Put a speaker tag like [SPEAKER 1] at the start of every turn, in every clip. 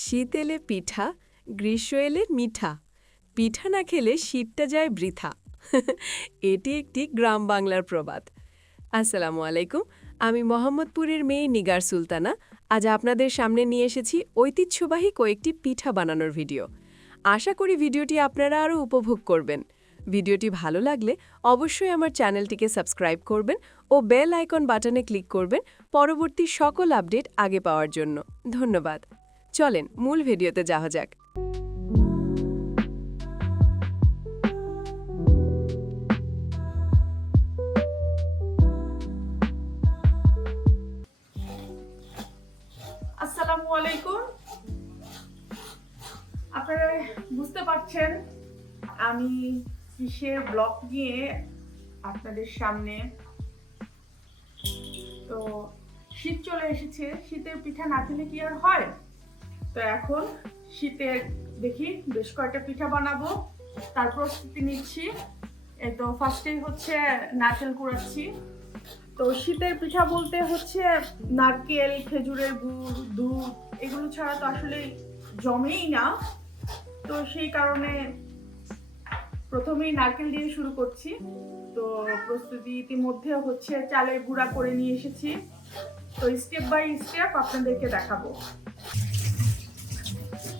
[SPEAKER 1] শীত এলে পিঠা গ্রীষ্ম এলে মিঠা। পিঠা না খেলে শীতটা যায় বৃথা। এটি একটি গ্রাম বাংলার প্রবাদ। আসসালামু আলাইকুম, আমি মোহাম্মদপুরের মেয়ে নিগার সুলতানা। আজ আপনাদের সামনে নিয়ে এসেছি ঐতিহ্যবাহী কয়েকটি পিঠা বানানোর ভিডিও। আশা করি ভিডিওটি আপনারা আরও উপভোগ করবেন। ভিডিওটি ভালো লাগলে অবশ্যই আমার চ্যানেলটিকে সাবস্ক্রাইব করবেন ও বেল আইকন বাটনে ক্লিক করবেন পরবর্তী সকল আপডেট আগে পাওয়ার জন্য। ধন্যবাদ। চলেন, মূল ভিডিওতে যাওয়া যাক।
[SPEAKER 2] আসসালামু আলাইকুম। আপনারা বুঝতে পারছেন, আমি কিসের ব্লগ নিয়ে আপনাদের সামনে। তো শীত চলে এসেছে, শীতের পিঠা না খেলে কি আর হয়? তো এখন শীতের দেখি বেশ কয়েকটা পিঠা বানাবো। তার প্রস্তুতি নিচ্ছি। তো ফার্স্টেই হচ্ছে নারকেল কুড়াচ্ছি। তো শীতের পিঠা বলতে হচ্ছে নারকেল, খেজুরের গুড়, দুধ, এগুলো ছাড়া তো আসলে জমেই না। তো সেই কারণে প্রথমেই নারকেল দিয়ে শুরু করছি। তো প্রস্তুতি ইতিমধ্যে হচ্ছে চালের গুঁড়া করে নিয়ে এসেছি। তো স্টেপ বাই স্টেপ আপনাদেরকে দেখাবো।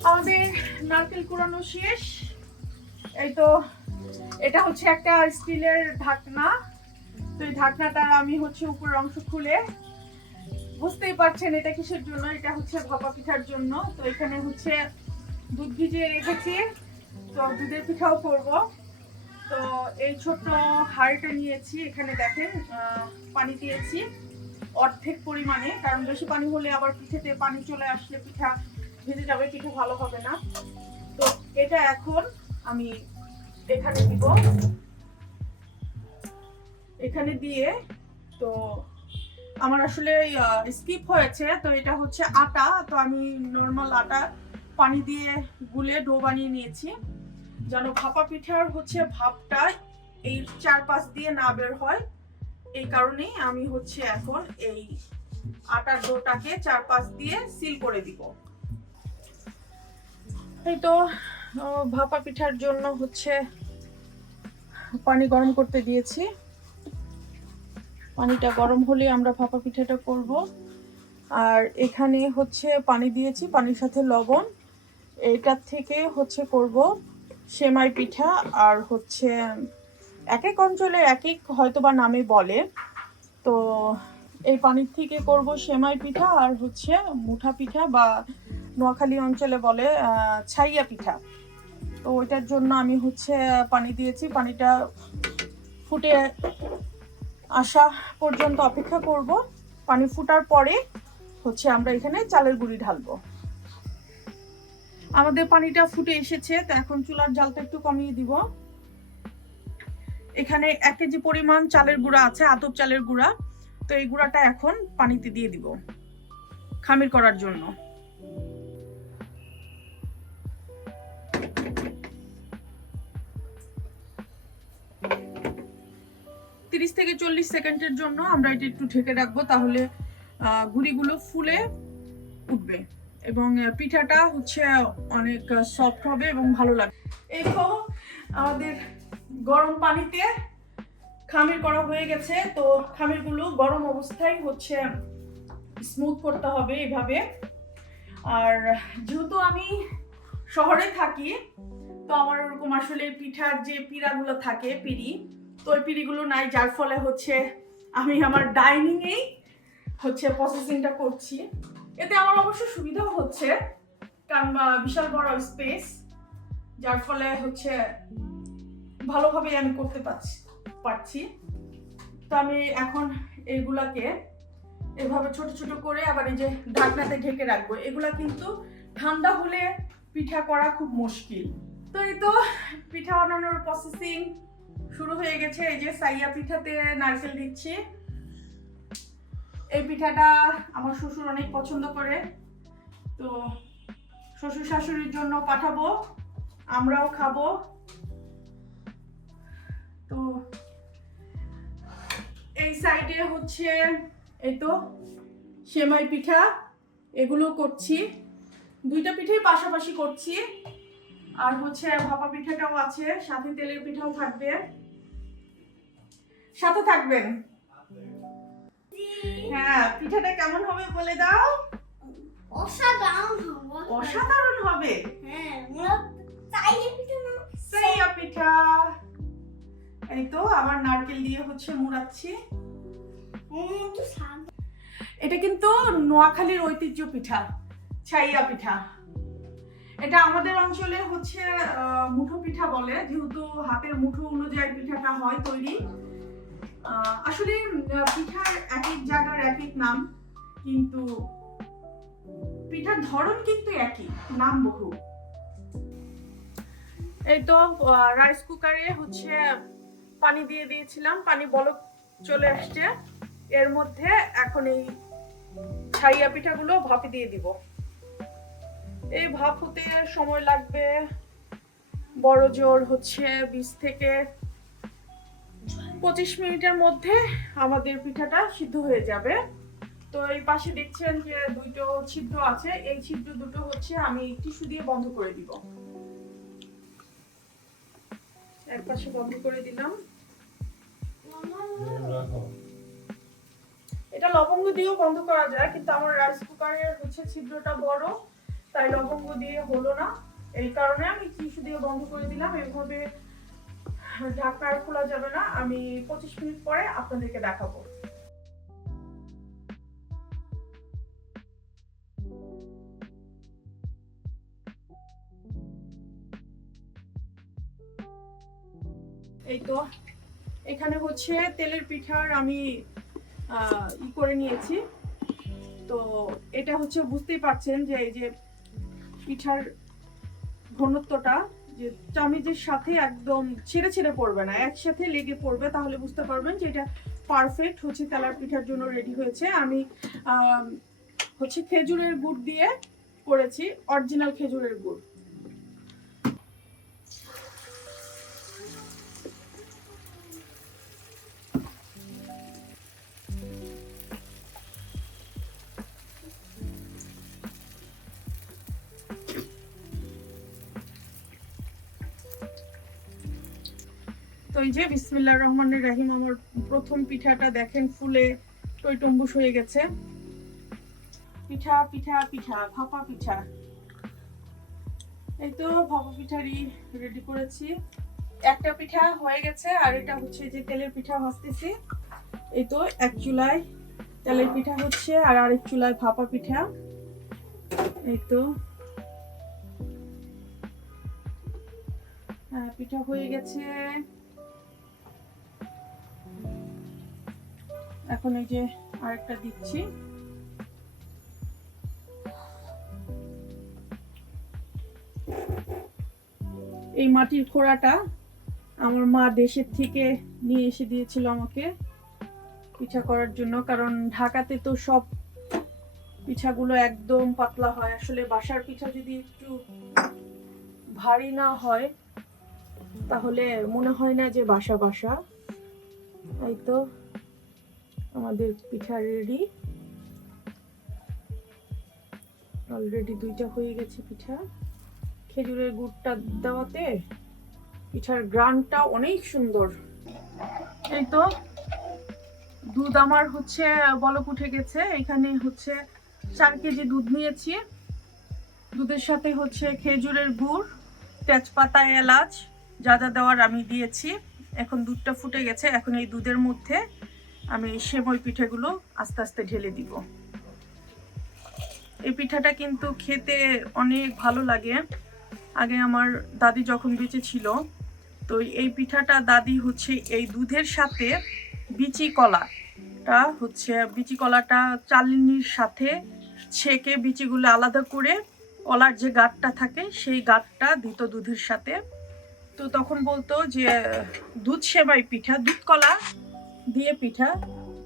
[SPEAKER 2] আমাদের নারকেল কুড়ানো শেষ। এই তো, এটা হচ্ছে একটা স্টিলের ঢাকনা। তো এই ঢাকনাটা আমি হচ্ছে উপরের অংশ খুলে, বুঝতেই পারছেন এটা কিসের জন্য? এটা হচ্ছে ভাপা পিঠার জন্য। তো এখানে হচ্ছে দুধ ভিজিয়ে রেখেছি। তো দুধের পিঠাও করব। তো এই ছোট্ট হাঁড়িটা নিয়েছি। এখানে দেখেন পানি দিয়েছি অর্ধেক পরিমাণে। কারণ বেশি পানি হলে আবার পিঠেতে পানি চলে আসলে পিঠা ভিজে যাবে পিঠা ভালো হবে না। তো এটা এখন আমি এখানে দিব। এখানে দিয়ে, তো আমার আসলে স্কিপ হয়েছে। তো এটা হচ্ছে আটা। তো আমি নর্মাল আটা পানি দিয়ে গুলে ডো বানিয়ে নিয়েছি। যেন ভাপা পিঠার হচ্ছে ভাপটা এই চারপাশ দিয়ে না বের হয়। এই কারণেই আমি হচ্ছে এখন এই আটার ডোটাকে চারপাশ দিয়ে সিল করে দিব। তো ভাপা পিঠার জন্য হচ্ছে পানি গরম করতে দিয়েছি। পানিটা গরম হলে আমরা ভাপা পিঠাটা করব। আর এখানে হচ্ছে পানি দিয়েছি, পানির সাথে লবণ। এইটার থেকে হচ্ছে করব সেমাই পিঠা আর হচ্ছে এক এক অঞ্চলে এক এক হয়তো বা নামে বলে। তো এই পানির থেকে করব সেমাই পিঠা আর হচ্ছে মুঠা পিঠা বা নোয়াখালী অঞ্চলে বলে ছাইয়া পিঠা। তো ওইটার জন্য আমি হচ্ছে পানি দিয়েছি। পানিটা ফুটে আসা পর্যন্ত অপেক্ষা করব। পানি ফুটার পরে হচ্ছে আমরা এখানে চালের গুঁড়ি ঢালবো। আমাদের পানিটা ফুটে এসেছে, তো এখন চুলার জালটা একটু কমিয়ে দিব। এখানে এক কেজি পরিমাণ চালের গুঁড়া আছে, আতপ চালের গুঁড়া। তো এই গুঁড়াটা এখন পানিতে দিয়ে দিব, খামির করার জন্য। তিরিশ থেকে চল্লিশ সেকেন্ডের জন্য আমরা এটা একটু ঢেকে রাখব, তাহলে গুড়িগুলো ফুলে উঠবে এবং পিঠাটা হচ্ছে অনেক সফট হবে এবং ভালো লাগবে। তো আমাদের গরম পানিতে খামির করা হয়ে গেছে, তো খামিরগুলো গরম অবস্থায় হচ্ছে স্মুথ করতে হবে এভাবে। আর যেহেতু আমি শহরে থাকি, তো আমার ওরকম আসলে পিঠার যে পিড়াগুলো থাকে, পিড়ি তো ওই পিড়িগুলো নাই, যার ফলে হচ্ছে আমি আমার ডাইনিংয়েই হচ্ছে প্রসেসিংটা করছি। এতে আমার অবশ্য সুবিধাও হচ্ছে, কারণ বিশাল বড় স্পেস যার ফলে হচ্ছে ভালোভাবে আমি করতে পারছি পারছি। তো আমি এখন এগুলাকে এভাবে ছোট ছোট করে আবার এই যে ঢাকনাতে ঢেকে রাখব। এগুলা কিন্তু ঠান্ডা হলে পিঠা করা খুব মুশকিল। তো এই তো পিঠা বানানোর প্রসেসিং শুরু হয়ে গেছে, এই যে সাইয়া পিঠাতে নারকেল দিচ্ছি। এই পিঠাটা আমার শ্বশুর অনেক পছন্দ করে। তো শ্বশুর শাশুড়ির জন্য পাঠাবো, আমরাও খাব। তো এই সাইডে হচ্ছে এই তো সেমাই পিঠা, এগুলো করছি। দুইটা পিঠেই পাশাপাশি করছি। আর হচ্ছে ভাপা পিঠাটাও আছে, সাথে তেলের পিঠাও থাকবে। সাথে থাকবেন। হ্যাঁ পিঠাটা কেমন হবে বলে দাও।
[SPEAKER 3] অসাধারণ হব।
[SPEAKER 2] অসাধারণ হবে।
[SPEAKER 3] হ্যাঁ পিঠা
[SPEAKER 2] পিঠা। এই তো আবার নারকেল দিয়ে হচ্ছে মুড়াচ্ছি। এটা কিন্তু নোয়াখালীর ঐতিহ্য পিঠা ছাইয়া পিঠা। এটা আমাদের অঞ্চলে হচ্ছে মুঠো পিঠা বলে। যেহেতু হাতের মুঠো অনুযায়ী পিঠাটা হয় তৈরি। আসলে পিঠার এক এক জায়গার এক এক নাম, কিন্তু পিঠার ধরন কিন্তু একই, নাম বহু। এই তো রাইস কুকারে হচ্ছে পানি দিয়ে দিয়েছিলাম, পানি বলক চলে আসছে। এর মধ্যে এখন এই ছাইয়া পিঠাগুলো ভাপে দিয়ে দিব। এই ভাপ হতে সময় লাগবে বড় জোর হচ্ছে বিশ থেকে পঁচিশ মিনিটের মধ্যে আমাদের পিঠাটা সিদ্ধ হয়ে যাবে। তো এই পাশে দেখছেন যে দুটো ছিদ্র আছে, এই ছিদ্র দুটো হচ্ছে আমি টিস্যু দিয়ে বন্ধ করে দিব। এক পাশে বন্ধ করে দিলাম। এটা লবঙ্গ দিয়েও বন্ধ করা যায়, কিন্তু আমার রাইস কুকারের হচ্ছে ছিদ্রটা বড়, তাই লবঙ্গ দিয়ে হলো না। এই কারণে আমি টিস্যু দিয়ে বন্ধ করে দিলাম। এভাবে ঢাকনা আর খোলা যাবে না, আমি পঁচিশ মিনিট পরে আপনাদেরকে দেখাবো। এই তো, এখানে হচ্ছে তেলের পিঠার আমি ই করে নিয়েছি। তো এটা হচ্ছে বুঝতেই পারছেন যে এই যে পিঠার ঘনত্বটা যে চামিজের সাথে একদম ছেড়ে ছেড়ে পড়বে না, একসাথে লেগে পড়বে, তাহলে বুঝতে পারবেন যে এটা পারফেক্ট হচ্ছে তেলার পিঠার জন্য রেডি হয়েছে। আমি হচ্ছে খেজুরের গুড় দিয়ে করেছি অরিজিনাল খেজুরের গুড়। তো এই যে বিসমিল্লাহ রহমানের রাহিম আমার প্রথম পিঠাটা দেখেন ফুলে টইটম্বুস হয়ে গেছে। পিঠা পিঠা পিঠা ভাপা পিঠা। এই তো ভাপা পিঠারই রেডি করেছি। একটা পিঠা হয়ে গেছে আর এটা হচ্ছে যে তেলের পিঠা ভাজতেছি। এই তো এক চুলায় তেলের পিঠা হচ্ছে আর আরেক চুলায় ভাপা পিঠা। এই তো। হ্যাঁ, পিঠা হয়ে গেছে। এখন এই যে আরেকটা দিচ্ছি। এই মাটির খোড়াটা আমার মা দেশের থেকে নিয়ে এসে দিয়েছিল আমাকে পিঠা করার জন্য, কারণ ঢাকাতে তো সব পিঠাগুলো একদম পাতলা হয়। আসলে বাসার পিঠা যদি একটু ভারী না হয়, তাহলে মনে হয় না যে বাসা বাসা। এই তো? আমাদের পিঠা রেডি অলরেডি দুইটা হয়ে গেছে পিঠা। খেজুরের গুড়টা দেওয়াতে পিঠার গ্রানটা অনেক সুন্দর। এই তো, দুধ আমার হচ্ছে বলক উঠে গেছে। এখানে হচ্ছে চার কেজি দুধ নিয়েছি। দুধের সাথে হচ্ছে খেজুরের গুড়, তেজপাতা, এলাচ, যা যা দেওয়ার আমি দিয়েছি। এখন দুধটা ফুটে গেছে। এখন এই দুধের মধ্যে আমি সেমই পিঠাগুলো আস্তে আস্তে ঢেলে দিব। এই পিঠাটা কিন্তু খেতে অনেক ভালো লাগে। আগে আমার দাদি যখন বেঁচে ছিল, তো এই পিঠাটা দাদি হচ্ছে এই দুধের সাথে বিচি কলাটা হচ্ছে, বিচি কলাটা চালিনির সাথে ছেঁকে বিচিগুলো আলাদা করে কলার যে গাঁটটা থাকে, সেই গাঁটটা দিত দুধের সাথে। তো তখন বলতো যে, দুধ সেমাই পিঠা, দুধ কলা দিয়ে পিঠা,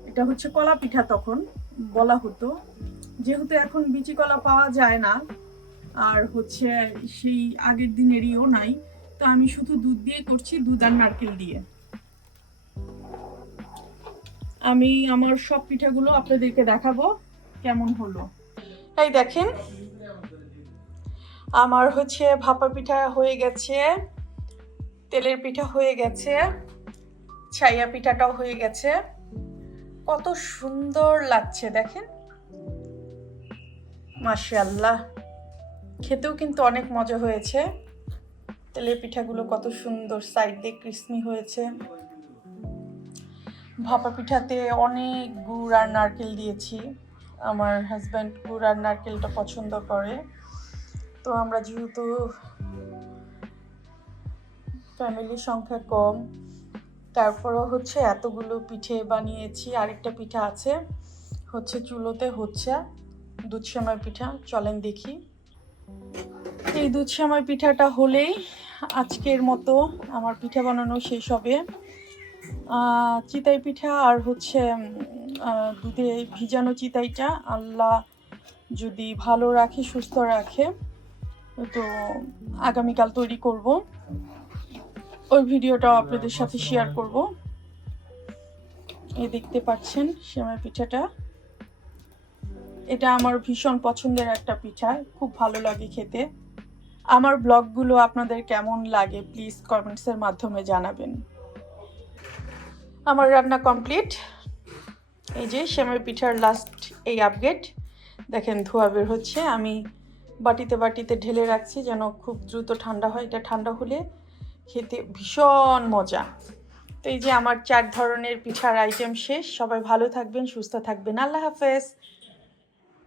[SPEAKER 2] এটা হচ্ছে কলা পিঠা তখন বলা হতো। যেহেতু এখন বিচি কলা পাওয়া যায় না, আর হচ্ছে সেই আগের দিনেরইও নাই, তো আমি শুধু দুধ দিয়ে করছি, দুধ আর নারকেল দিয়ে। আমি আমার সব পিঠাগুলো আপনাদেরকে দেখাবো, কেমন হলো। এই দেখেন, আমার হচ্ছে ভাপা পিঠা হয়ে গেছে, তেলের পিঠা হয়ে গেছে। ছাইয়া পিঠাটাও হয়ে গেছে। কত সুন্দর লাগছে, দেখেন। মাশাআল্লাহ। খেতেও কিন্তু অনেক মজা হয়েছে। তেলের পিঠাগুলো কত সুন্দর, সাইড দিয়ে ক্রিসমি হয়েছে। ভাপা পিঠাতে অনেক গুড় আর নারকেল দিয়েছি। আমার হাজব্যান্ড গুড় আর নারকেলটা পছন্দ করে। তো আমরা যেহেতু ফ্যামিলির সংখ্যা কম তারপরেও হচ্ছে এতগুলো পিঠে বানিয়েছি, আরেকটা পিঠা আছে, হচ্ছে চুলোতে হচ্ছে দুধ সেমাই পিঠা, চলেন দেখি। এই দুধ সেমাই পিঠাটা হলেই আজকের মতো আমার পিঠা বানানো শেষ হবে। চিতাই পিঠা আর হচ্ছে দুধে ভিজানো চিতাইটা আল্লাহ যদি ভালো রাখে, সুস্থ রাখে, তো আগামীকাল তৈরি করব। ওই ভিডিওটাও আপনাদের সাথে শেয়ার করব। এই দেখতে পাচ্ছেন সেমাই পিঠাটা। এটা আমার ভীষণ পছন্দের একটা পিঠা, খুব ভালো লাগে খেতে। আমার ব্লগগুলো আপনাদের কেমন লাগে প্লিজ কমেন্টসের মাধ্যমে জানাবেন। আমার রান্না কমপ্লিট এই যে সেমাই পিঠার লাস্ট এই আপডেট দেখেন ধোয়া বের হচ্ছে, আমি বাটিতে বাটিতে ঢেলে রাখছি যেন খুব দ্রুত ঠান্ডা হয়। এটা ঠান্ডা হলে খেতে ভীষণ মজা। তো এই যে আমার চার ধরনের পিঠার আইটেম শেষ। সবাই ভালো থাকবেন, সুস্থ থাকবেন। আল্লাহ হাফেজ।